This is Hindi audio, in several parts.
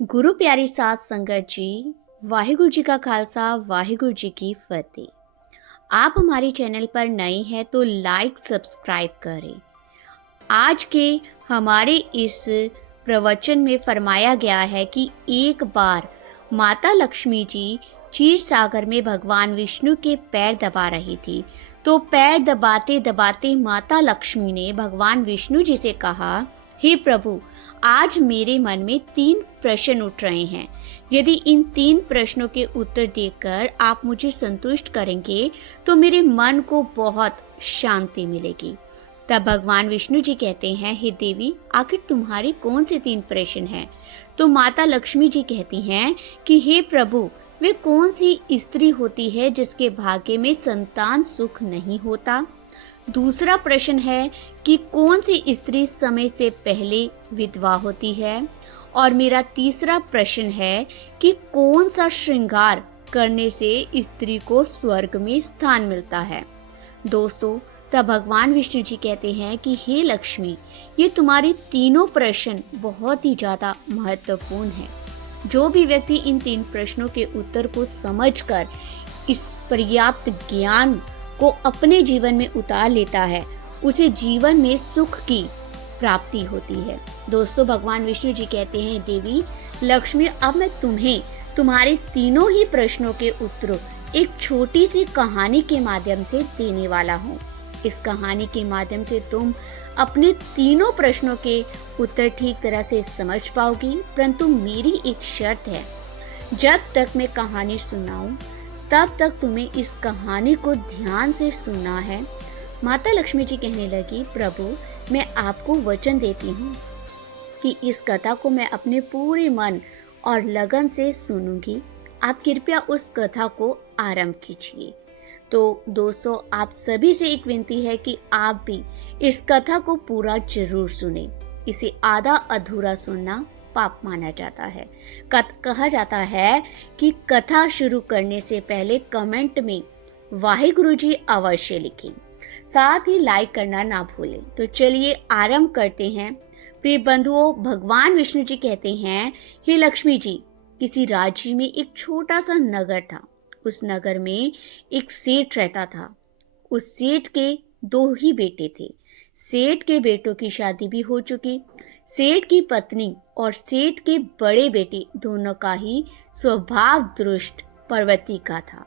गुरु प्यारी साध संगत जी, वाहिगुरु जी का खालसा, वाहिगुरु जी की फतेह। आप हमारे चैनल पर नए हैं तो लाइक सब्सक्राइब करें। आज के हमारे इस प्रवचन में फरमाया गया है कि एक बार माता लक्ष्मी जी क्षीर सागर में भगवान विष्णु के पैर दबा रही थी। तो पैर दबाते दबाते माता लक्ष्मी ने भगवान विष्णु जी से कहा, हे प्रभु, आज मेरे मन में 3 प्रश्न उठ रहे हैं। यदि इन 3 प्रश्नों के उत्तर देकर आप मुझे संतुष्ट करेंगे तो मेरे मन को बहुत शांति मिलेगी। तब भगवान विष्णु जी कहते हैं, हे देवी, आखिर तुम्हारे कौन से 3 प्रश्न हैं? तो माता लक्ष्मी जी कहती हैं कि हे प्रभु, वे कौन सी स्त्री होती है जिसके भाग्य में संतान सुख नहीं होता? दूसरा प्रश्न है कि कौन सी स्त्री समय से पहले विधवा होती है? और मेरा तीसरा प्रश्न है कि कौन सा श्रृंगार करने से स्त्री को स्वर्ग में स्थान मिलता है? दोस्तों, तब भगवान विष्णु जी कहते हैं कि हे लक्ष्मी, ये तुम्हारे तीनों प्रश्न बहुत ही ज़्यादा महत्वपूर्ण हैं। जो भी व्यक्ति इन 3 प्रश्नों के उत्तर को समझकर इस पर्याप्त ज्ञान को अपने जीवन में उतार लेता है, उसे जीवन में सुख की प्राप्ति होती है। दोस्तों, भगवान विष्णु जी कहते हैं, देवी लक्ष्मी, अब मैं तुम्हें तुम्हारे तीनों ही प्रश्नों के उत्तर एक छोटी सी कहानी के माध्यम से देने वाला हूँ। इस कहानी के माध्यम से तुम अपने तीनों प्रश्नों के उत्तर ठीक तरह से समझ पाओगी, परंतु मेरी एक शर्त है, जब तक मैं कहानी सुनाऊं तब तक तुम्हें इस कहानी को ध्यान से सुनना है। माता लक्ष्मी जी कहने लगी, प्रभु, मैं आपको वचन देती हूँ कि इस कथा को मैं अपने पूरे मन और लगन से सुनूंगी। आप कृपया उस कथा को आरंभ कीजिए। तो दोस्तों, आप सभी से एक विनती है कि आप भी इस कथा को पूरा जरूर सुने। इसे आधा अधूरा सुनना पाप माना जाता है। कहा जाता है कि कथा शुरू करने से पहले कमेंट में वाहिगुरु जी अवश्य लिखें, साथ ही लाइक करना ना भूलें। तो चलिए आरंभ करते हैं। प्रिय बंधुओं, भगवान विष्णु जी कहते हैं, हे लक्ष्मी जी, किसी राज्य में एक छोटा सा नगर था। उस नगर में एक सेठ रहता था। उस सेठ के 2 ही बेटे थे। सेठ के बेटों की शादी भी हो चुकी। सेठ की पत्नी और सेठ के बड़े बेटे दोनों का ही स्वभाव दुष्ट प्रवृत्ति का था।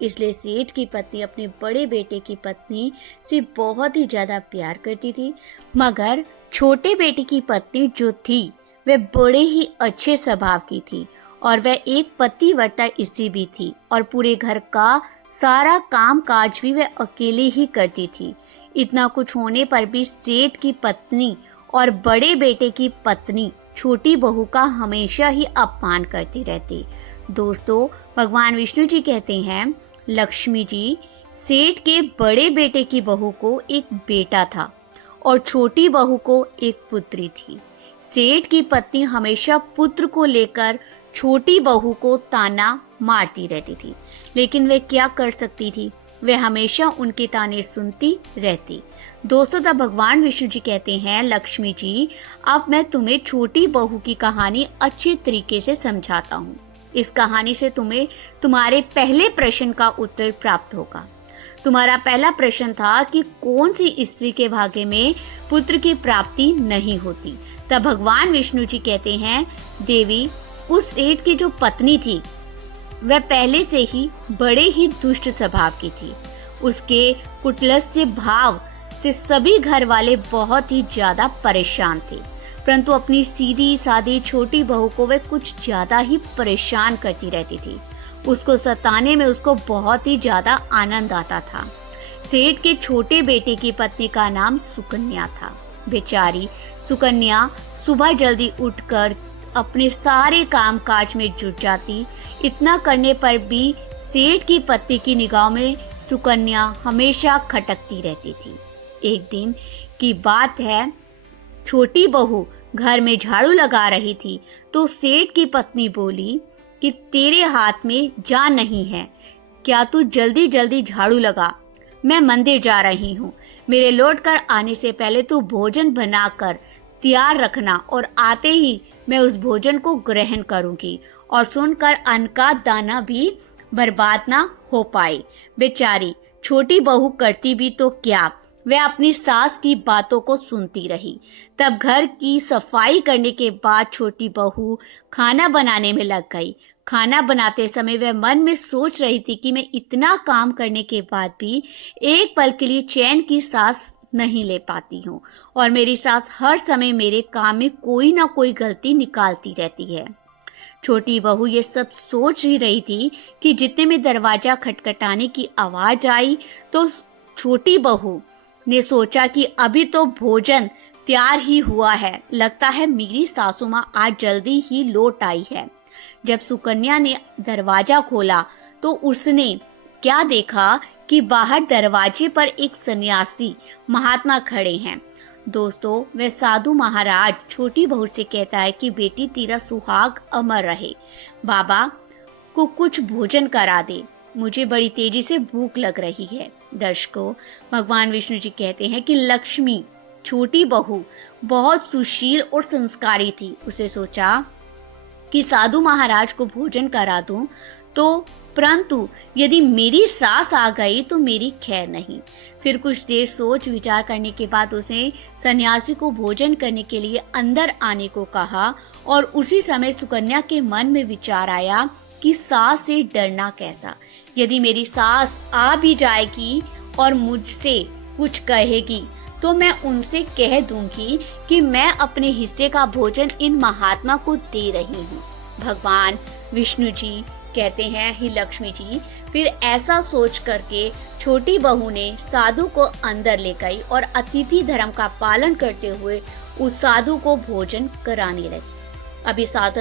इसलिए सेठ की पत्नी अपने बड़े बेटे की पत्नी से बहुत ही ज्यादा प्यार करती थी, मगर छोटे बेटे की पत्नी जो थी वह बड़े ही अच्छे स्वभाव की थी और वह एक पतिव्रता स्त्री भी थी और पूरे घर का सारा काम काज भी वह अकेले ही करती थी। इतना कुछ होने पर भी सेठ की पत्नी और बड़े बेटे की पत्नी छोटी बहू का हमेशा ही अपमान करती रहती। दोस्तों, भगवान विष्णु जी कहते हैं, लक्ष्मी जी, सेठ के बड़े बेटे की बहू को एक बेटा था और छोटी बहू को एक पुत्री थी। सेठ की पत्नी हमेशा पुत्र को लेकर छोटी बहू को ताना मारती रहती थी, लेकिन वे क्या कर सकती थी? वे हमेशा उनके ताने सुनती रहती। दोस्तों, तब भगवान विष्णु जी कहते हैं, लक्ष्मी जी, अब मैं तुम्हें छोटी बहू की कहानी अच्छे तरीके से समझाता हूँ। इस कहानी से तुम्हें तुम्हारे पहले प्रश्न का उत्तर प्राप्त होगा। तुम्हारा पहला प्रश्न था कि कौन सी स्त्री के भाग्य में पुत्र की प्राप्ति नहीं होती। तब भगवान विष्णु जी कहते हैं, देवी, उस सेठ की जो पत्नी थी वह पहले से ही बड़े ही दुष्ट स्वभाव की थी। उसके कुटिलस्य भाव से सभी घर वाले बहुत ही ज्यादा परेशान थे, परंतु अपनी सीधी सादी छोटी बहू को वह कुछ ज्यादा ही परेशान करती रहती थी। उसको सताने में उसको बहुत ही ज्यादा आनंद आता था। सेठ के छोटे बेटे की पत्नी का नाम सुकन्या था। बेचारी सुकन्या सुबह जल्दी उठकर अपने सारे काम काज में जुट जाती। इतना करने पर भी सेठ की पत्नी की निगाह में सुकन्या हमेशा खटकती रहती थी। एक दिन की बात है, छोटी बहू घर में झाड़ू लगा रही थी तो सेठ की पत्नी बोली कि तेरे हाथ में जान नहीं है क्या? तू जल्दी जल्दी झाड़ू लगा, मैं मंदिर जा रही हूँ। मेरे लौट कर आने से पहले तू भोजन बनाकर तैयार रखना और आते ही मैं उस भोजन को ग्रहण करूंगी और सुनकर अन्न का दाना भी बर्बाद ना हो पाए। बेचारी छोटी बहू करती भी तो क्या, वह अपनी सास की बातों को सुनती रही। तब घर की सफाई करने के बाद छोटी बहू खाना बनाने में लग गई। खाना बनाते समय वह मन में सोच रही थी कि मैं इतना काम करने के बाद भी एक पल के लिए चैन की सांस नहीं ले पाती हूँ और मेरी सास हर समय मेरे काम में कोई ना कोई गलती निकालती रहती है। छोटी बहू ये सब सोच ही रही थी कि जितने में दरवाजा खटखटाने की आवाज आई तो छोटी बहू ने सोचा कि अभी तो भोजन तैयार ही हुआ है, लगता है मेरी सासू माँ आज जल्दी ही लौट आई है। जब सुकन्या ने दरवाजा खोला तो उसने क्या देखा कि बाहर दरवाजे पर एक सन्यासी महात्मा खड़े हैं। दोस्तों, वह साधु महाराज छोटी बहू से कहता है कि बेटी तेरा सुहाग अमर रहे, बाबा को कुछ भोजन करा दे, मुझे बड़ी तेजी से भूख लग रही है। दर्शकों, भगवान विष्णु जी कहते हैं कि लक्ष्मी छोटी बहू बहुत सुशील और संस्कारी थी। उसे सोचा कि साधु महाराज को भोजन करा दूं तो, परंतु यदि मेरी सास आ गई तो मेरी खैर नहीं। फिर कुछ देर सोच विचार करने के बाद उसने सन्यासी को भोजन करने के लिए अंदर आने को कहा और उसी समय सुकन्या के मन में विचार आया कि सास से डरना कैसा, यदि मेरी सास आ भी जाएगी और मुझसे कुछ कहेगी तो मैं उनसे कह दूंगी कि मैं अपने हिस्से का भोजन इन महात्मा को दे रही हूँ। भगवान विष्णु जी कहते हैं, हे लक्ष्मी जी। फिर ऐसा सोच करके छोटी बहू ने साधु को अंदर ले गई और अतिथि धर्म का पालन करते हुए उस साधु को भोजन कराने लगी। अभी साधु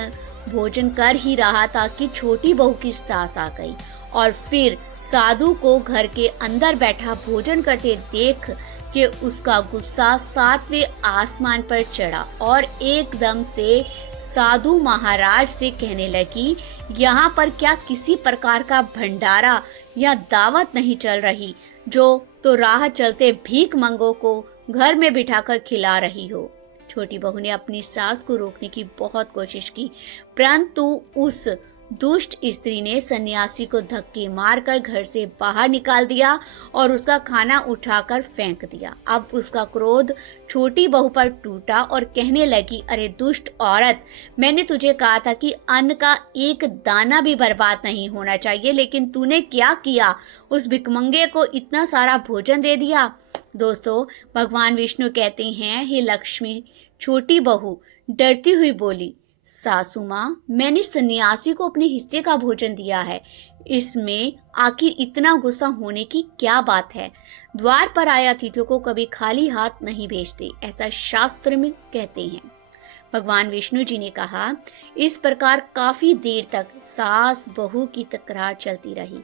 भोजन कर ही रहा था कि छोटी बहू की सास आ गई और फिर साधु को घर के अंदर बैठा भोजन करते देख कि उसका गुस्सा 7वें आसमान पर चढ़ा और एकदम से साधु महाराज से कहने लगी, यहाँ पर क्या किसी प्रकार का भंडारा या दावत नहीं चल रही जो तो राह चलते भीख मंगों को घर में बिठाकर खिला रही हो। छोटी बहू ने अपनी सास को रोकने की बहुत कोशिश की, परंतु उस दुष्ट स्त्री ने सन्यासी को धक्के मारकर घर से बाहर निकाल दिया और उसका खाना उठाकर फेंक दिया। अब उसका क्रोध छोटी बहू पर टूटा और कहने लगी, अरे दुष्ट औरत, मैंने तुझे कहा था कि अन्न का एक दाना भी बर्बाद नहीं होना चाहिए, लेकिन तूने क्या किया, उस भिखमंगे को इतना सारा भोजन दे दिया। दोस्तों, भगवान विष्णु कहते हैं, हे लक्ष्मी, छोटी बहू डरती हुई बोली, सासू माँ, मैंने सन्यासी को अपने हिस्से का भोजन दिया है, इसमें आखिर इतना गुस्सा होने की क्या बात है। द्वार पर आए अतिथियों को कभी खाली हाथ नहीं भेजते, ऐसा शास्त्र में कहते हैं। भगवान विष्णु जी ने कहा, इस प्रकार काफी देर तक सास बहू की तकरार चलती रही।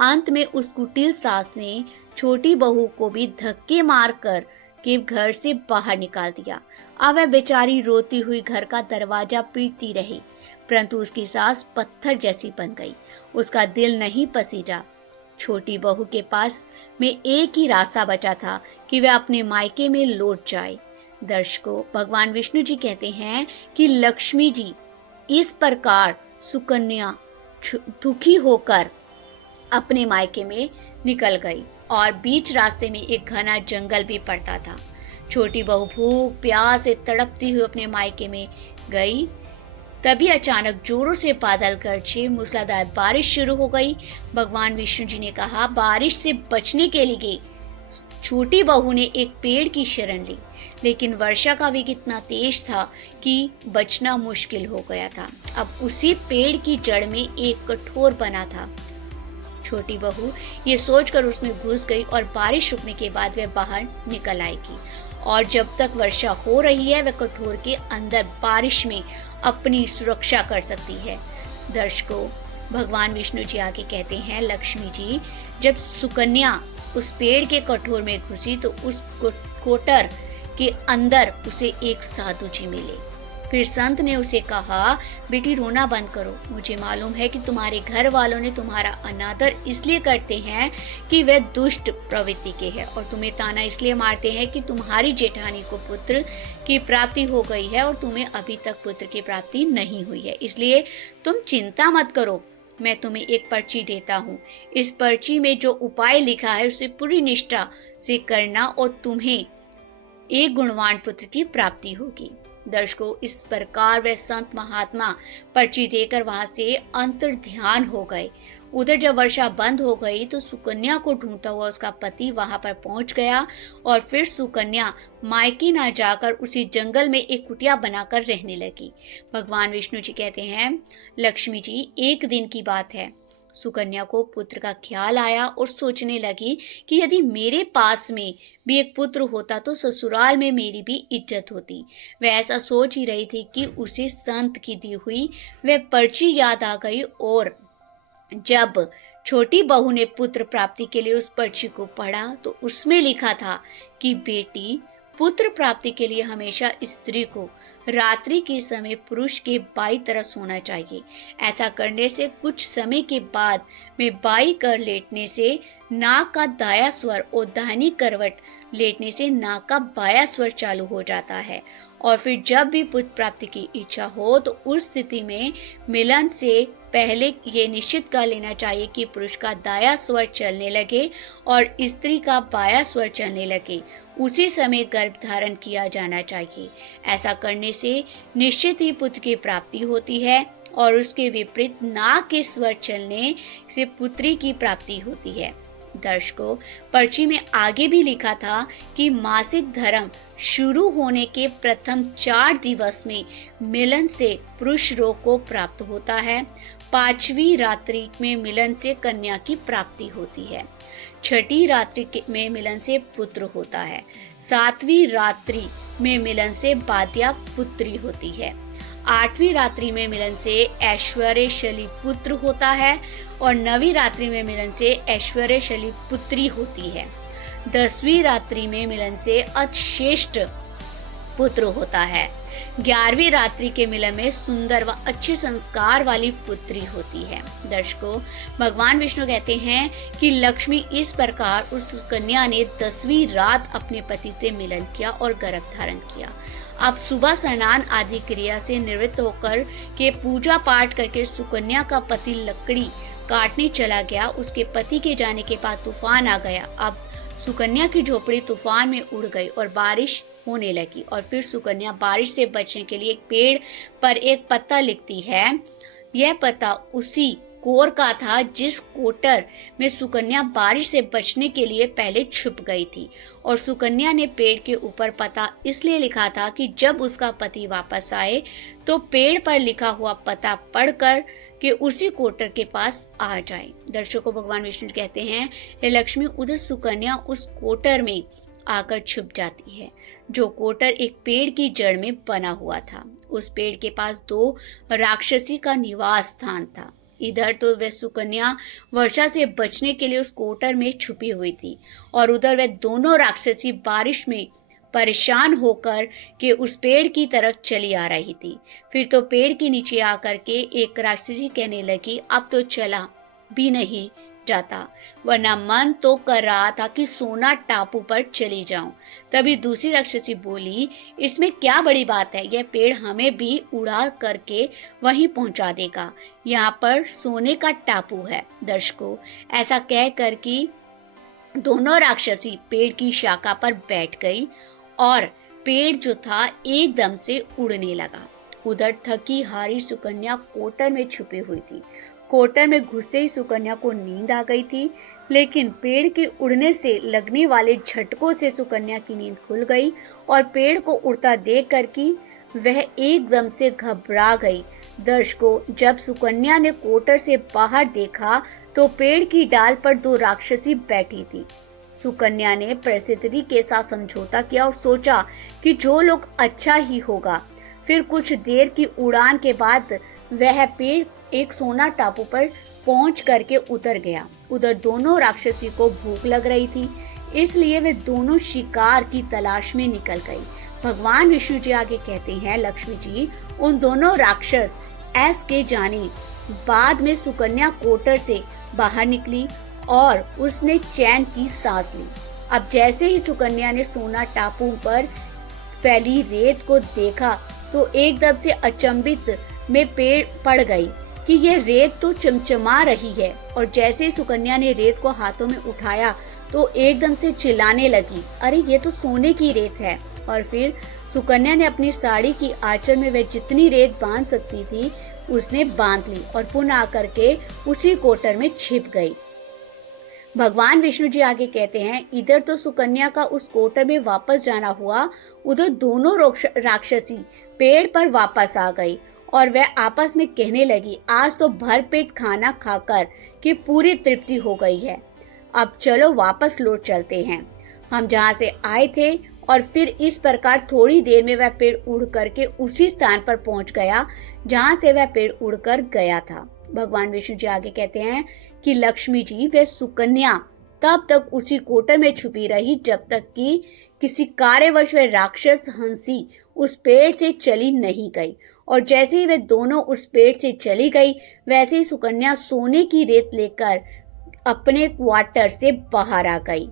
अंत में उस कुटिल सास ने छोटी बहू को भी धक्के मारकर के घर से बाहर निकाल दिया। अब वह बेचारी रोती हुई घर का दरवाजा पीटती रही, परंतु उसकी सास पत्थर जैसी बन गई। उसका दिल नहीं पसीजा। छोटी बहू के पास में एक ही रास्ता बचा था कि वह अपने मायके में लौट जाए। दर्शकों, भगवान विष्णु जी कहते हैं कि लक्ष्मी जी इस प्रकार सुकन्या दुखी होकर अपने मायके में निकल गई और बीच रास्ते में एक घना जंगल भी पड़ता था। छोटी बहू भूख प्यास से तड़पती हुई अपने मायके में गई। तभी अचानक जोरों से बादल गरजे, मूसलाधार बारिश शुरू हो गई। भगवान विष्णु जी ने कहा, बारिश से बचने के लिए छोटी बहू ने एक पेड़ की शरण ली, लेकिन वर्षा का वेग इतना तेज था कि बचना मुश्किल हो गया था। अब उसी पेड़ की जड़ में एक कठोर बना था। छोटी बहू ये सोचकर उसमें घुस गई और बारिश रुकने के बाद वह बाहर निकल आएगी और जब तक वर्षा हो रही है वह कठोर के अंदर बारिश में अपनी सुरक्षा कर सकती है। दर्शकों, भगवान विष्णु जी आगे कहते हैं, लक्ष्मी जी, जब सुकन्या उस पेड़ के कठोर में घुसी तो उस कोटर के अंदर उसे एक साधु जी मिले। फिर संत ने उसे कहा, बेटी रोना बंद करो। मुझे मालूम है कि तुम्हारे घर वालों ने तुम्हारा अनादर इसलिए करते हैं कि वे दुष्ट प्रवृत्ति के हैं, और तुम्हें ताना इसलिए मारते हैं कि तुम्हारी जेठानी को पुत्र की प्राप्ति हो गई है और तुम्हें अभी तक पुत्र की प्राप्ति नहीं हुई है। इसलिए तुम चिंता मत करो, मैं तुम्हें एक पर्ची देता हूँ। इस पर्ची में जो उपाय लिखा है उसे पूरी निष्ठा से करना और तुम्हें एक गुणवान पुत्र की प्राप्ति होगी। दर्शकों, इस प्रकार वे संत महात्मा पर्ची देकर वहां से अंतर ध्यान हो गए। उधर जब वर्षा बंद हो गई तो सुकन्या को ढूंढता हुआ उसका पति वहां पर पहुंच गया, और फिर सुकन्या मायके ना जाकर उसी जंगल में एक कुटिया बनाकर रहने लगी। भगवान विष्णु जी कहते हैं, लक्ष्मी जी, एक दिन की बात है, सुकन्या को पुत्र का ख्याल आया और सोचने लगी कि यदि मेरे पास में भी एक पुत्र होता तो ससुराल में मेरी भी इज्जत होती। वह ऐसा सोच ही रही थी कि उसे संत की दी हुई वह पर्ची याद आ गई, और जब छोटी बहू ने पुत्र प्राप्ति के लिए उस पर्ची को पढ़ा तो उसमें लिखा था कि बेटी, पुत्र प्राप्ति के लिए हमेशा स्त्री को रात्रि के समय पुरुष के बाईं तरफ सोना चाहिए। ऐसा करने से कुछ समय के बाद में बाईं कर लेटने से नाक का दाया स्वर और दाहिनी करवट लेटने से नाक का बाया स्वर चालू हो जाता है, और फिर जब भी पुत्र प्राप्ति की इच्छा हो तो उस स्थिति में मिलन से पहले ये निश्चित कर लेना चाहिए कि पुरुष का दाया स्वर चलने लगे और स्त्री का बाया स्वर चलने लगे। उसी समय गर्भ धारण किया जाना चाहिए। ऐसा करने से निश्चित ही पुत्र की प्राप्ति होती है, और उसके विपरीत नाक के स्वर चलने से पुत्री की प्राप्ति होती है। दर्शकों, पर्ची में आगे भी लिखा था कि मासिक धर्म शुरू होने के प्रथम 4 दिवस में मिलन से पुरुष रोग को प्राप्त होता है। 5वीं रात्रि में मिलन से कन्या की प्राप्ति होती है। 6ठी रात्रि में मिलन से पुत्र होता है। 7वीं रात्रि में मिलन से बाध्या पुत्री होती है। 8वीं रात्रि में मिलन से ऐश्वर्यशाली पुत्र होता है, और 9वीं रात्रि में मिलन से ऐश्वर्यशाली पुत्री होती है। 10वीं रात्रि में मिलन से अतिश्रेष्ठ पुत्र होता है। 11वीं रात्रि के मिलन में सुंदर व अच्छे संस्कार वाली पुत्री होती है। दर्शकों, भगवान विष्णु कहते हैं कि लक्ष्मी इस प्रकार उस कन्या ने 10वीं रात अपने पति से मिलन किया और गर्भ धारण किया। अब सुबह स्नान आदि क्रिया से निवृत्त होकर के पूजा पाठ करके सुकन्या का पति लकड़ी काटने चला गया। उसके पति के जाने के बाद तूफान आ गया। अब सुकन्या की झोपड़ी तूफान में उड़ गई और बारिश होने लगी, और फिर सुकन्या बारिश से बचने के लिए एक पेड़ पर एक पत्ता लिखती है। यह पत्ता उसी कोर का था जिस कोटर में सुकन्या बारिश से बचने के लिए पहले छुप गई थी, और सुकन्या ने पेड़ के ऊपर पता इसलिए लिखा था कि जब उसका पति वापस आए तो पेड़ पर लिखा हुआ पता पढ़कर कि उसी कोटर के पास आ जाए। दर्शकों, भगवान विष्णु कहते हैं, हे लक्ष्मी, उधर सुकन्या उस कोटर में आकर छुप जाती है, जो कोटर एक पेड़ की जड़ में बना हुआ था। उस पेड़ के पास 2 राक्षसी का निवास स्थान था। इधर तो वह सुकन्या वर्षा से बचने के लिए उस कोटर में छुपी हुई थी, और उधर वह दोनों राक्षसी बारिश में परेशान होकर के उस पेड़ की तरफ चली आ रही थी। फिर तो पेड़ के नीचे आकर के एक राक्षसी कहने लगी, अब तो चला भी नहीं जाता, वरना मन तो कर रहा था कि सोना टापू पर चली जाऊं। तभी दूसरी राक्षसी बोली, इसमें क्या बड़ी बात है, यह पेड़ हमें भी उड़ा करके वहीं पहुंचा देगा। यहाँ पर सोने का टापू है। दर्शकों, ऐसा कह कर कि दोनों राक्षसी पेड़ की शाखा पर बैठ गई और पेड़ जो था एकदम से उड़ने लगा। उधर थकी हारी सुकन्या कोटर में छुपी हुई थी। कोटर में घुसते ही सुकन्या को नींद आ गई थी, लेकिन पेड़ के उड़ने से लगने वाले झटकों से सुकन्या की नींद खुल गई, और पेड़ को उड़ता देख कर कि वह एकदम से घबरा गई। दर्शकों, जब सुकन्या ने कोटर से बाहर देखा तो पेड़ की डाल पर 2 राक्षसी बैठी थी। सुकन्या ने परिस्थिति के साथ समझौता किया और सोचा कि जो लोग अच्छा ही होगा। फिर कुछ देर की उड़ान के बाद वह पेड़ एक सोना टापू पर पहुंच करके उतर गया। उधर दोनों राक्षसी को भूख लग रही थी, इसलिए वे दोनों शिकार की तलाश में निकल गई। भगवान विष्णु जी आगे कहते हैं, लक्ष्मी जी उन दोनों राक्षस ऐस के जाने बाद में सुकन्या कोटर से बाहर निकली और उसने चैन की सांस ली। अब जैसे ही सुकन्या ने सोना टापू पर फैली रेत को देखा तो एकदम से अचंभित में पड़ गई कि यह रेत तो चमचमा रही है। और जैसे ही सुकन्या ने रेत को हाथों में उठाया तो एकदम से चिल्लाने लगी, अरे ये तो सोने की रेत है। और फिर सुकन्या ने अपनी साड़ी की आंचल में वह जितनी रेत बांध सकती थी उसने बांध ली और पुनः आकर के उसी कोटर में छिप गई। भगवान विष्णु जी आगे कहते हैं, इधर तो सुकन्या का उस कोटर में वापस जाना हुआ, उधर दोनों राक्षसी पेड़ पर वापस आ गई और वह आपस में कहने लगी, आज तो भरपेट खाना खाकर कि पूरी तृप्ति हो गई है। अब चलो वापस लौट चलते हैं हम जहाँ से आए थे। और फिर इस प्रकार थोड़ी देर में वह पेड़ उड़ करके उसी स्थान पर पहुंच गया जहाँ से वह पेड़ उड़कर गया था। भगवान विष्णु जी आगे कहते हैं कि लक्ष्मी जी वह सुकन्या तब तक उसी कोटर में छुपी रही जब तक कि किसी कार्यवश वह राक्षस हंसी उस पेड़ से चली नहीं गई। और जैसे ही वे दोनों उस पेड़ से चली गई वैसे ही सुकन्या सोने की रेत लेकर अपने क्वार्टर से बाहर आ गई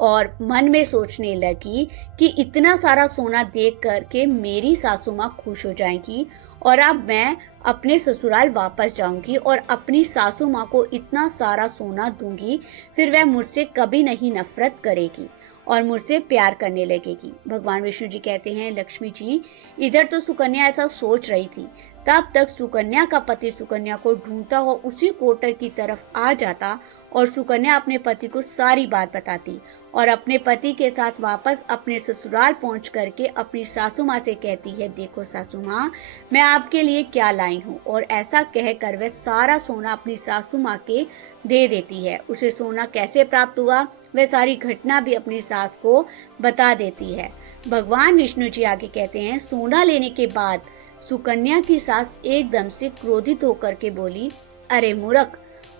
और मन में सोचने लगी कि इतना सारा सोना देख करके मेरी सासू माँ खुश हो जाएंगी और अब मैं अपने ससुराल वापस जाऊंगी और अपनी सासू माँ को इतना सारा सोना दूंगी, फिर वह मुझसे कभी नहीं नफरत करेगी और मुझसे प्यार करने लगेगी। भगवान विष्णु जी कहते हैं, लक्ष्मी जी इधर तो सुकन्या ऐसा सोच रही थी, तब तक सुकन्या का पति सुकन्या को ढूंढता हुआ उसी कोटर की तरफ आ जाता और सुकन्या अपने पति को सारी बात बताती और अपने पति के साथ वापस अपने ससुराल पहुंच करके अपनी सासू माँ से कहती है, देखो सासू माँ मैं आपके लिए क्या लाई हूँ। और ऐसा कहकर वह सारा सोना अपनी सासू माँ के दे देती है। उसे सोना कैसे प्राप्त हुआ वह सारी घटना भी अपनी सास को बता देती है। भगवान विष्णु जी आगे कहते हैं, सोना लेने के बाद सुकन्या की सास एकदम से क्रोधित होकर के बोली, अरे मूर्ख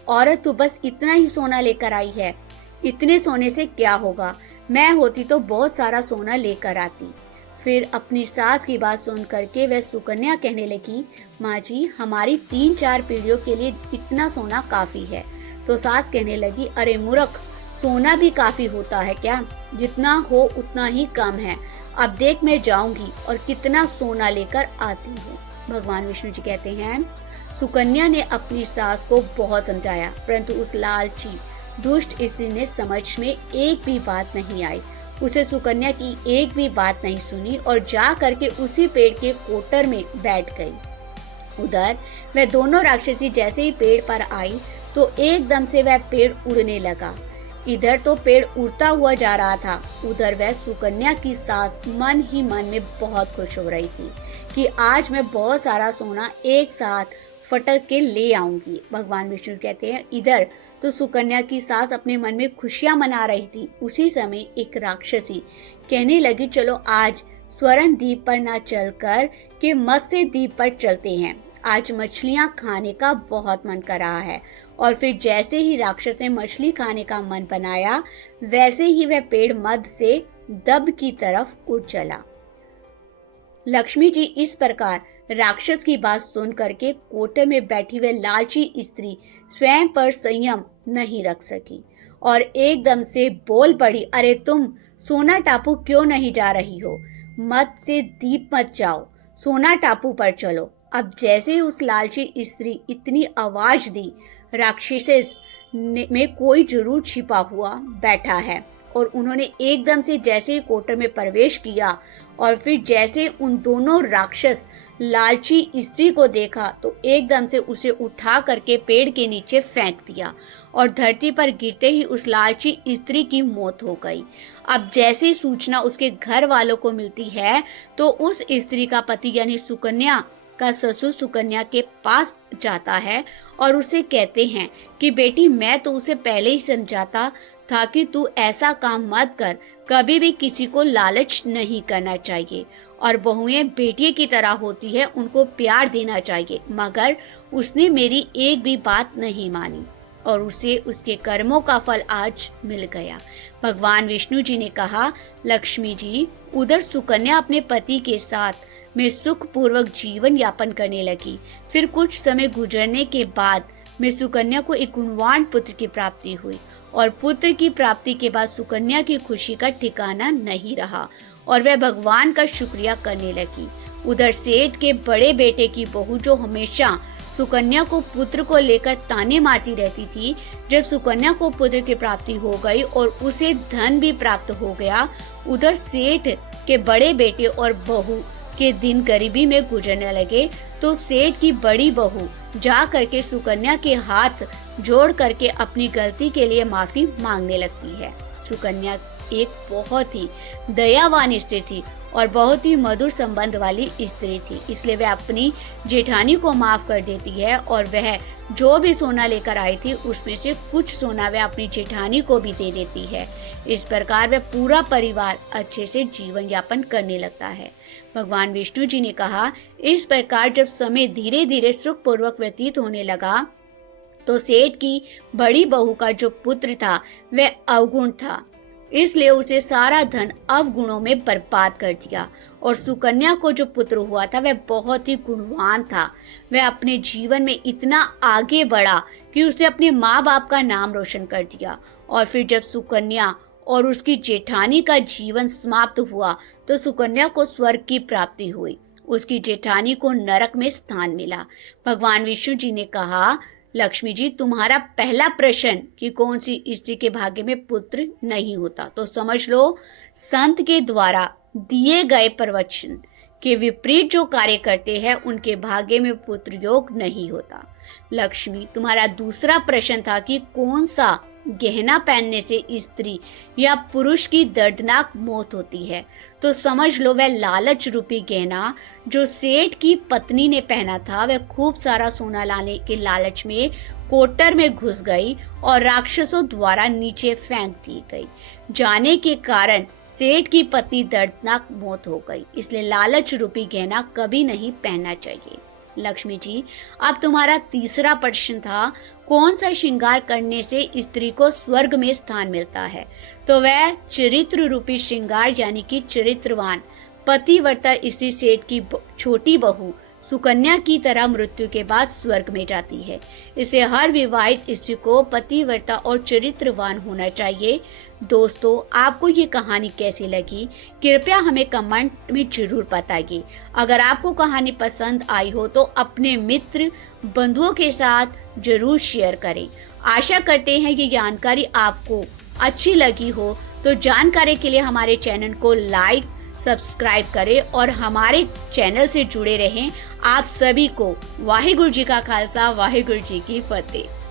औरत, तू बस इतना ही सोना लेकर आई है, इतने सोने से क्या होगा, मैं होती तो बहुत सारा सोना लेकर आती। फिर अपनी सास की बात सुन करके वह सुकन्या कहने लगी, माँ जी हमारी 3-4 पीढ़ियों के लिए इतना सोना काफी है। तो सास कहने लगी, अरे मूर्ख, सोना भी काफी होता है क्या, जितना हो उतना ही कम है। अब देख मैं जाऊंगी और कितना सोना लेकर आती हूँ। भगवान विष्णु जी कहते हैं, सुकन्या ने अपनी सास को बहुत समझाया परंतु उस लालची दुष्ट स्त्री ने समझ में एक भी बात नहीं आई। उसे सुकन्या की एक भी बात नहीं सुनी और जा करके उसी पेड़ के कोटर में बैठ गई। उधर वह दोनों राक्षसी जैसे ही पेड़ पर आई तो एकदम से वह पेड़ उड़ने लगा। इधर तो पेड़ उड़ता हुआ जा रहा था, उधर वह सुकन्या की सास मन ही मन में बहुत खुश हो रही थी कि आज मैं बहुत सारा सोना एक साथ फटक के ले आऊंगी। भगवान विष्णु कहते हैं, इधर तो सुकन्या की सास अपने मन में खुशियां मना रही थी। उसी समय एक राक्षसी कहने लगी, चलो आज स्वर्ण द्वीप पर ना चलकर के मत्स्य द्वीप पर चलते हैं, आज मछलियां खाने का बहुत मन कर रहा है। और फिर जैसे ही राक्षस ने मछली खाने का मन बनाया वैसे ही वह पेड़ मध्य से दब की तरफ उड़ चला। लक्ष्मी जी इस प्रकार राक्षस की बात सुन करके कोटर में बैठी हुई लालची स्त्री स्वयं पर संयम नहीं रख सकी और एकदम से बोल पड़ी, अरे तुम सोना टापू क्यों नहीं जा रही हो, मत से दीप मत जाओ, सोना टापू पर चलो। अब जैसे ही उस लालची स्त्री इतनी आवाज दी, राक्षसेस में कोई जरूर छिपा हुआ बैठा है और उन्होंने एकदम से जैसे ही कोटर में प्रवेश किया और फिर जैसे उन दोनों राक्षस लालची स्त्री को देखा तो एकदम से उसे उठा करके पेड़ के नीचे फेंक दिया और धरती पर गिरते ही उस लालची स्त्री की मौत हो गई। अब जैसे ही सूचना उसके घर वालों को मिलती है तो उस स्त्री का पति यानी सुकन्या का ससुर सुकन्या के पास जाता है और उसे कहते हैं कि बेटी मैं तो उसे पहले ही समझाता था कि तू ऐसा काम मत कर, कभी भी किसी को लालच नहीं करना चाहिए और बहुएं बेटी की तरह होती है, उनको प्यार देना चाहिए, मगर उसने मेरी एक भी बात नहीं मानी। और उसे उसके कर्मों का फल आज मिल गया। भगवान विष्णु जी ने कहा, लक्ष्मी जी, उधर सुकन्या अपने पति के साथ में सुखपूर्वक जीवन यापन करने लगी। फिर कुछ समय गुजरने के बाद में सुकन्या को एक गुणवान पुत्र की प्राप्ति हुई और पुत्र की प्राप्ति के बाद सुकन्या की खुशी का ठिकाना नहीं रहा और वह भगवान का शुक्रिया करने लगी। उधर सेठ के बड़े बेटे की बहू, जो हमेशा सुकन्या को पुत्र को लेकर ताने मारती रहती थी, जब सुकन्या को पुत्र की प्राप्ति हो गई और उसे धन भी प्राप्त हो गया, उधर सेठ के बड़े बेटे और बहू के दिन गरीबी में गुजरने लगे, तो सेठ की बड़ी बहू जा करके सुकन्या के हाथ जोड़ करके अपनी गलती के लिए माफी मांगने लगती है। सुकन्या एक बहुत ही दयावान स्त्री थी और बहुत ही मधुर संबंध वाली स्त्री थी, इसलिए वह अपनी जेठानी को माफ कर देती है और वह जो भी सोना लेकर आई थी उसमें से कुछ सोना वह अपनी जेठानी को भी दे देती है। इस प्रकार वह पूरा परिवार अच्छे से जीवन यापन करने लगता है। भगवान विष्णु जी ने कहा, इस प्रकार जब समय धीरे धीरे सुखपूर्वक व्यतीत होने लगा, तो सेठ की बड़ी बहू का जो पुत्र था वह अवगुण था, इसलिए उसे सारा धन अवगुणों में बर्बाद कर दिया। और सुकन्या को जो पुत्र हुआ था वह बहुत ही गुणवान था। वह अपने जीवन में इतना आगे बढ़ा कि उसने अपने माँ बाप का नाम रोशन कर दिया। और फिर जब सुकन्या और उसकी जेठानी का जीवन समाप्त हुआ, तो सुकन्या को स्वर्ग की प्राप्ति हुई, उसकी जेठानी को नरक में स्थान मिला। भगवान विष्णु जी ने कहा, लक्ष्मी जी, तुम्हारा पहला प्रश्न कि कौन सी स्त्री के भाग्य में पुत्र नहीं होता, तो समझ लो संत के द्वारा दिए गए प्रवचन के विपरीत जो कार्य करते हैं उनके भाग्य में पुत्र योग नहीं होता। लक्ष्मी, तुम्हारा दूसरा प्रश्न था कि कौन सा गहना पहनने से स्त्री या पुरुष की दर्दनाक मौत होती है, तो समझ लो वह लालच रूपी गहना जो सेठ की पत्नी ने पहना था। वह खूब सारा सोना लाने के लालच में कोटर में घुस गई और राक्षसों द्वारा नीचे फेंक दी गई, जाने के कारण सेठ की पत्नी दर्दनाक मौत हो गई। इसलिए लालच रूपी गहना कभी नहीं पहनना चाहिए। लक्ष्मी जी, अब तुम्हारा तीसरा प्रश्न था, कौन सा श्रृंगार करने से स्त्री को स्वर्ग में स्थान मिलता है, तो वह चरित्र रूपी श्रृंगार यानी कि चरित्रवान पतिव्रता स्त्री सेठ की छोटी बहू सुकन्या की तरह मृत्यु के बाद स्वर्ग में जाती है। इसे हर विवाहित स्त्री को पतिव्रता और चरित्रवान होना चाहिए। दोस्तों, आपको ये कहानी कैसी लगी, कृपया हमें कमेंट में जरूर बताइए। अगर आपको कहानी पसंद आई हो तो अपने मित्र बंधुओं के साथ जरूर शेयर करें। आशा करते हैं ये जानकारी आपको अच्छी लगी हो, तो जानकारी के लिए हमारे चैनल को लाइक सब्सक्राइब करें और हमारे चैनल से जुड़े रहें। आप सभी को वाहिगुरु जी का खालसा, वाहिगुरु जी की फतेह।